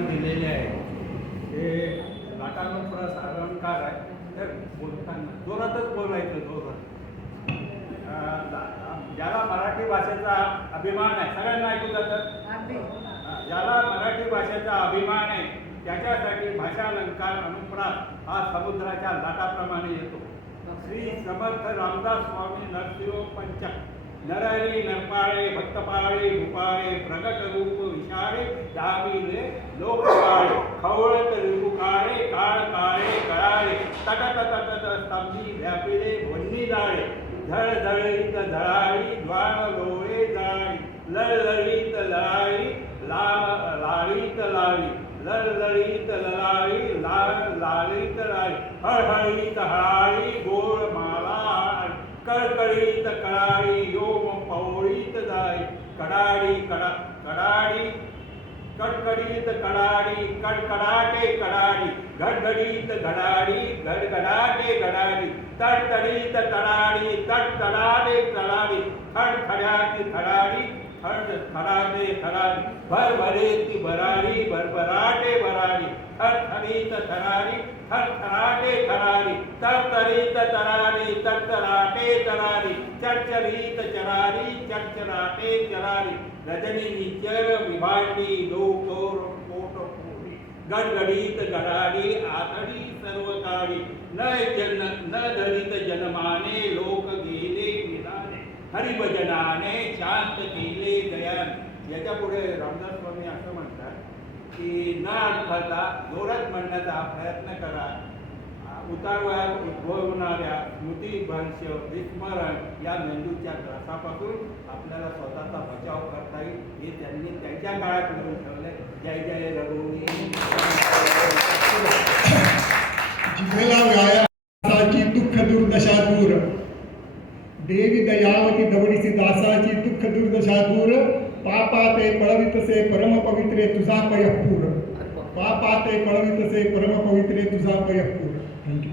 शब्दांनी दिलेले आहे हे लाटानुप्रास अलंकार आहे. तर बोलताना जोरातच बोलायचं, जोरात. ज्याला मराठी भाषेचा अभिमान आहे, सगळ्यांना ऐकू जातं, ज्याला मराठी भाषेचा अभिमान आहे त्याच्यासाठी भाषालंकार अनुप्रास हा समुद्राच्या लाटाप्रमाणे येतो. श्री समर्थ रामदास स्वामी नरसिंह पंचक नरहरी नरपाळे भक्तपाळे भूपाळे प्रगट रूप विशाळे दामिले लोकपाळे खवळत रिपुकाळे काळ काळे कळाळे तट तट तट स्तंभी व्यापिले वन्नी जाळे झळझळीत झळाळी ज्वाळ डोळे जाळी लळलळीत लळाळी लाळीत लाळी लळलळीत लळाळी लाळीत लाळी हळहळीत हळाळी गोळ माला कळकळीत कळाळी योम पवळीत जाई कडाडी कडाडी कडकडीत कडाडी कडकडाटे कडाडी घडघडीत घडाडी घडघडाटे घडाडी तडतडीत तडाडी तडतडाटे तडाडी खडखड्याची खडाडी खडाटे खडाडी भरभरीत भराडी भरभराटे भराडी थरथरीत थराडी थरथराटे थराडी तरतरीत तराडी तरतराटे तराडी चरचरीत चरारी चरचराटे चरारी रजनी निचर विभांडी लोकोर पोट पोटी गडगडीत गडाडी आतडी सर्व काळी न धरित जनमाने लोक गेले विनाने हरिभजनाने शांत केले दयाने. याच्या पुढे रामदास स्वामी असं म्हणतात की न अडखळता जोरात म्हणण्याचा प्रयत्न करा. उतारवयात उद्भवणाऱ्या स्मृतिभ्रंश विस्मरण या मेंदूच्या त्रासापासून आपल्याला स्वतःचा बचाव करता येईल हे त्यांनी त्यांच्या काळात मिळून ठेवले. जय जय रघुवीर. जिभेला व्यायाची दुःख दुर्दशा दूर देवी दयावती दवडीसी दासाची दुःख दुर्दशा दूर पापा ते पळवितसे परम पवित्रे तुझा पयपूर पापा ते पळवितसे परम पवित्रे तुझा पयपूर. थँक्यू.